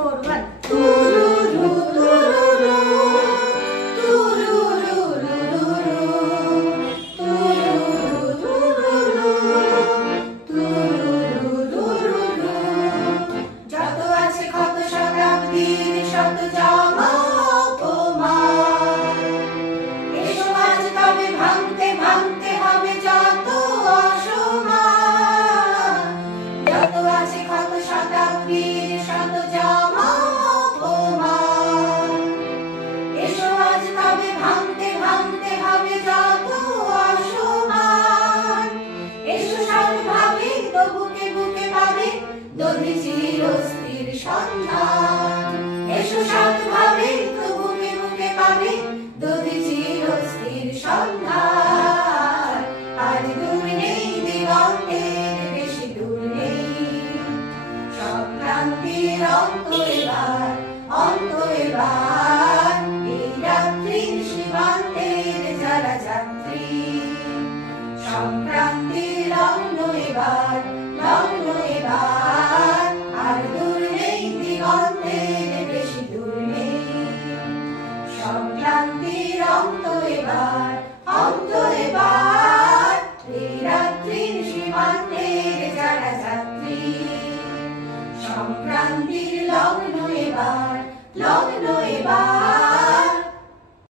4 1 tururu tururu tururu tururu যত আছে কত শতাব্দীর শত জমা তোমার এসো আজ তবে ভাঙতে ভাঙতে হবে যত অসমান যত আছে কত শতাব্দীর শত জমা তোমার এসো আজ তবে ভাঙতে ভাঙতে হবে যত অসমান এসো সর্বভাবে তো বুকে বুকে পাবে দধিচির অস্থির সন্ধান এসো সর্বভাবে তো বুকে বুকে পাবে দধিচির অস্থির সন্ধান আজ দূর নেই দিগন্তের বেশি দূর নেই সংক্রান্তির অন্ত এবার এই রাত্রির সীমান্তের যারা যাত্রী সংক্রান্তির লগ্ন এবার আর দূর নেই দিগন্তের বেশি দূর নেই সংক্রান্তির অন্ত এবার এই রাত্রির সীমান্তের যারা যাত্রী সংক্রান্তির লগ্ন এবার